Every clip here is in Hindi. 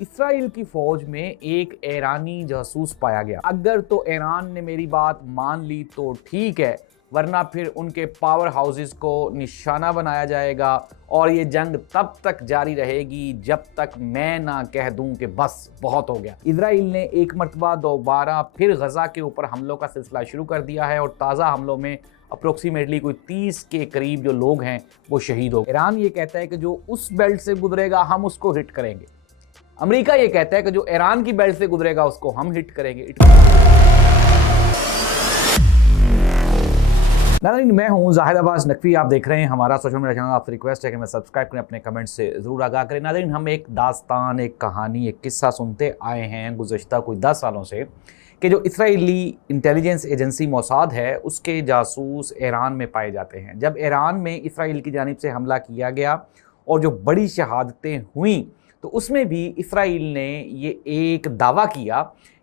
इसराइल की फौज में एक ईरानी जासूस पाया गया। अगर तो ईरान ने मेरी बात मान ली तो ठीक है, वरना फिर उनके पावर हाउसेस को निशाना बनाया जाएगा और ये जंग तब तक जारी रहेगी जब तक मैं ना कह दूं कि बस बहुत हो गया। इसराइल ने एक मरतबा दोबारा फिर गजा के ऊपर हमलों का सिलसिला शुरू कर दिया है और ताज़ा हमलों में अप्रोक्सीमेटली कोई 30 के करीब जो लोग हैं वो शहीद हो गए। ईरान ये कहता है कि जो उस बेल्ट से गुजरेगा हम उसको हिट करेंगे। अमेरिका ये कहता है कि जो ईरान की बेल्ट से गुजरेगा उसको हम हिट करेंगे। नाज़रीन, मैं हूं जाहिद अब्बास नकवी। आप देख रहे हैं हमारा सोशल मीडिया चैनल। आपसे रिक्वेस्ट है कि मैं सब्सक्राइब करें, अपने कमेंट से ज़रूर आगाह करें। नाज़रीन, हम एक दास्तान, एक कहानी, एक किस्सा सुनते आए हैं गुज़श्ता कोई 10 सालों से कि जो इसराइली इंटेलिजेंस एजेंसी मोसाद है उसके जासूस ईरान में पाए जाते हैं। जब ईरान में इसराइल की जानिब से हमला किया गया और जो बड़ी शहादतें हुई तो उसमें भी इसराइल ने ये एक दावा किया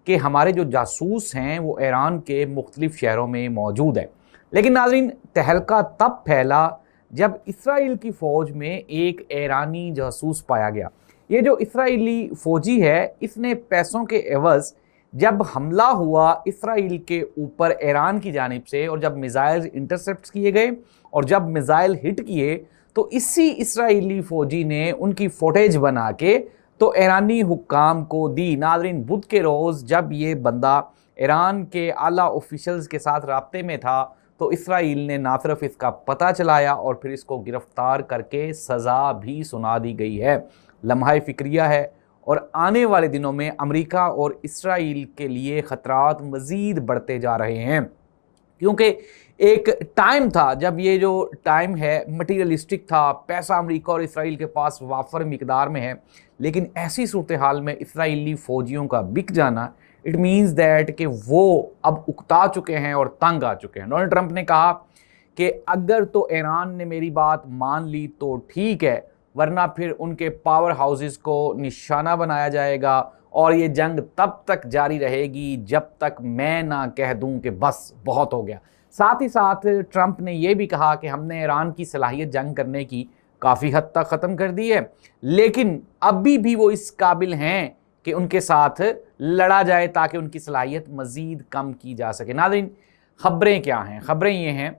कि हमारे जो जासूस हैं वो ईरान के मुख्तलिफ शहरों में मौजूद हैं। लेकिन नाज़रीन, तहलका तब फैला जब इसराइल की फ़ौज में एक ईरानी जासूस पाया गया। ये जो इसराइली फ़ौजी है, इसने पैसों के एवज़ जब हमला हुआ इसराइल के ऊपर ईरान की जानिब से और जब मिज़ाइल इंटरसेप्ट किए गए और जब मिज़ाइल हिट किए तो इसी इसराइली फ़ौजी ने उनकी फुटेज बना के तो ईरानी हुक्काम को दी। नाज़रीन, बुध के रोज़ जब ये बंदा ईरान के आला ऑफिशल्स के साथ राब्ते में था तो इसराइल ने ना सिर्फ इसका पता चलाया और फिर इसको गिरफ़्तार करके सज़ा भी सुना दी गई है। लम्हा फ़िक्रिया है और आने वाले दिनों में अमेरिका और इसराइल के लिए ख़तरात मज़ीद बढ़ते जा रहे हैं, क्योंकि एक टाइम था जब ये जो टाइम है मटीरियलिस्टिक था, पैसा अमेरिका और इसराइल के पास वाफर मिकदार में है। लेकिन ऐसी सूरत हाल में इसराइली फ़ौजियों का बिक जाना, इट मीन्स दैट कि वो अब उकता चुके हैं और तंग आ चुके हैं। डोनाल्ड ट्रंप ने कहा कि अगर तो ईरान ने मेरी बात मान ली तो ठीक है, वरना फिर उनके पावर हाउसेस को निशाना बनाया जाएगा और ये जंग तब तक जारी रहेगी जब तक मैं ना कह दूं कि बस बहुत हो गया। साथ ही साथ ट्रंप ने यह भी कहा कि हमने ईरान की सलाहियत जंग करने की काफ़ी हद तक ख़त्म कर दी है, लेकिन अभी भी वो इस काबिल हैं कि उनके साथ लड़ा जाए ताकि उनकी सलाहियत मज़ीद कम की जा सके। नाज़रीन, ख़बरें क्या हैं? ख़बरें ये हैं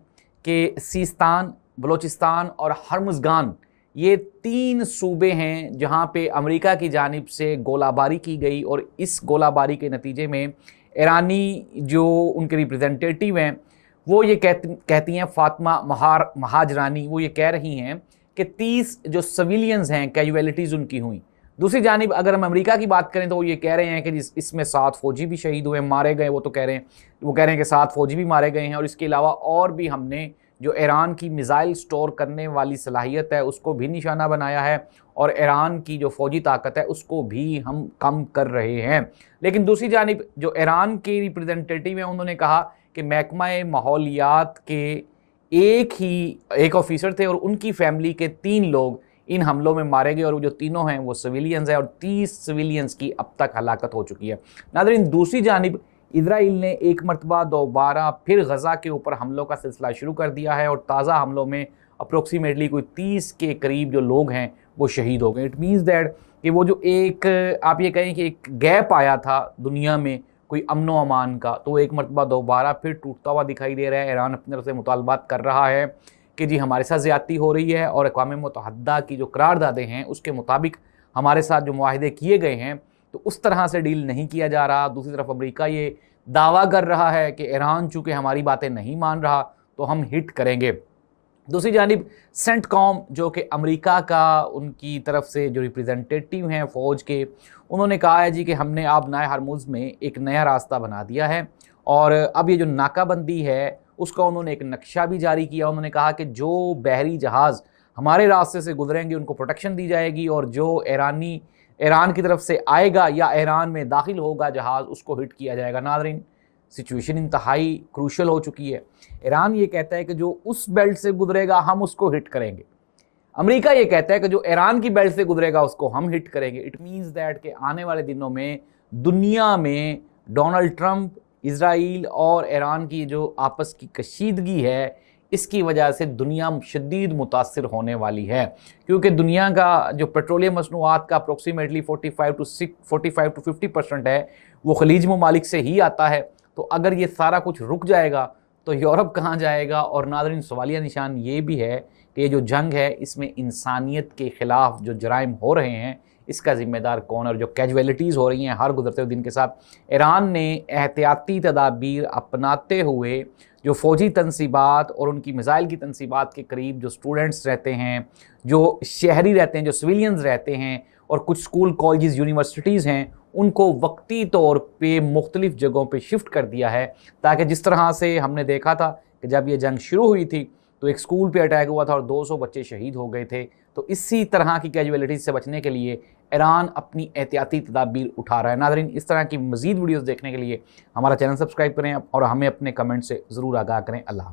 कि सीस्तान, बलोचिस्तान और हर्मुज़गान ये 3 सूबे हैं जहाँ पे अमेरिका की जानिब से गोलाबारी की गई और इस गोलाबारी के नतीजे में ईरानी जो उनके रिप्रेजेंटेटिव हैं वो ये कहती हैं, फातिमा महाजरानी, वो ये कह रही हैं कि 30 जो सिविलियंस हैं कैजुअलिटीज़ उनकी हुई। दूसरी जानिब अगर हम अमेरिका की बात करें तो वो ये कह रहे हैं कि इसमें 7 फ़ौजी भी शहीद हुए, मारे गए। वो कह रहे हैं कि 7 फ़ौजी भी मारे गए हैं और इसके अलावा और भी हमने जो ईरान की मिज़ाइल स्टोर करने वाली सलाहियत है उसको भी निशाना बनाया है और ईरान की जो फ़ौजी ताकत है उसको भी हम कम कर रहे हैं। लेकिन दूसरी जानिब जो ईरान के रिप्रेजेंटेटिव हैं उन्होंने कहा कि महकमा माहौलियात के एक ऑफिसर थे और उनकी फैमिली के 3 लोग इन हमलों में मारे गए और वो जो तीनों हैं वो सिविलियंस हैं और 30 सिविलियंस की अब तक हलाकत हो चुकी है। नाज़रीन, दूसरी जानिब इसराइल ने एक मरतबा दोबारा फिर गजा के ऊपर हमलों का सिलसिला शुरू कर दिया है और ताज़ा हमलों में अप्रोक्सीमेटली कोई 30 के करीब जो लोग हैं वो शहीद हो गए। इट मीन्स दैट कि वो जो एक आप ये कहें कि एक गैप आया था दुनिया में कोई अमन व अमान का, तो एक मरतबा दोबारा फिर टूटता हुआ दिखाई दे रहा है। ईरान अपनी तरफ से मुतालबात कर रहा है कि जी हमारे साथ ज़्यादती हो रही है और अक़वाम मुत्तहदा की जो करारदादें हैं उसके मुताबिक हमारे साथ जो मुआहदे किए गए हैं तो उस तरह से डील नहीं किया जा रहा। दूसरी तरफ अमेरिका ये दावा कर रहा है कि ईरान चूँकि हमारी बातें नहीं मान रहा तो हम हिट करेंगे। दूसरी जानिब सेंटकॉम जो कि अमेरिका का उनकी तरफ से जो रिप्रेजेंटेटिव हैं फ़ौज के, उन्होंने कहा है जी कि हमने आबनाए हरमुज़ में एक नया रास्ता बना दिया है और अब ये जो नाकाबंदी है उसका उन्होंने एक नक्शा भी जारी किया। उन्होंने कहा कि जो बहरी जहाज़ हमारे रास्ते से गुजरेंगे उनको प्रोटेक्शन दी जाएगी और जो ईरान की तरफ से आएगा या ईरान में दाखिल होगा जहाज़ उसको हिट किया जाएगा। नाज़रीन, सिचुएशन इंतहाई क्रूशल हो चुकी है। ईरान ये कहता है कि जो उस बेल्ट से गुजरेगा हम उसको हिट करेंगे। अमेरिका ये कहता है कि जो ईरान की बेल्ट से गुजरेगा उसको हम हिट करेंगे। इट मीन्स दैट कि आने वाले दिनों में दुनिया में डोनाल्ड ट्रंप, इसराइल और ईरान की जो आपस की कशीदगी है इसकी वजह से दुनिया शदीद मुतासिर होने वाली है, क्योंकि दुनिया का जो पेट्रोलियम मसनूआत का अप्रोक्सीमेटली 45 टू 50% है वो खलीज ममालिक से ही आता है। तो अगर ये सारा कुछ रुक जाएगा तो यूरोप कहाँ जाएगा। और नाज़रीन, सवालिया निशान ये भी है कि ये जो जंग है इसमें इंसानियत के ख़िलाफ़ जो जराइम हो रहे हैं इसका ज़िम्मेदार कौन है, और जो कैजुअलिटीज़ हो रही हैं हर गुजरते हुए दिन के साथ। ईरान ने एहतियाती तदाबीर अपनाते हुए जो फ़ौजी तनसीबात और उनकी मिसाइल की तनसीबात के करीब जो स्टूडेंट्स रहते हैं, जो शहरी रहते हैं, जो सिविलियंस रहते हैं, और कुछ स्कूल कॉलेजेस यूनिवर्सिटीज़ हैं, उनको वक्ती तौर पे मुख्तलिफ़ जगहों पे शिफ्ट कर दिया है, ताकि जिस तरह से हमने देखा था कि जब ये जंग शुरू हुई थी तो एक स्कूल पे अटैक हुआ था और 200 बच्चे शहीद हो गए थे। तो इसी तरह की कैजुअलिटीज़ से बचने के लिए ईरान अपनी एहतियाती तदाबीर उठा रहा है। नाज़रीन, इस तरह की मज़ीद वीडियोज़ देखने के लिए हमारा चैनल सब्सक्राइब करें और हमें अपने कमेंट से ज़रूर आगाह करें। अल्लाह।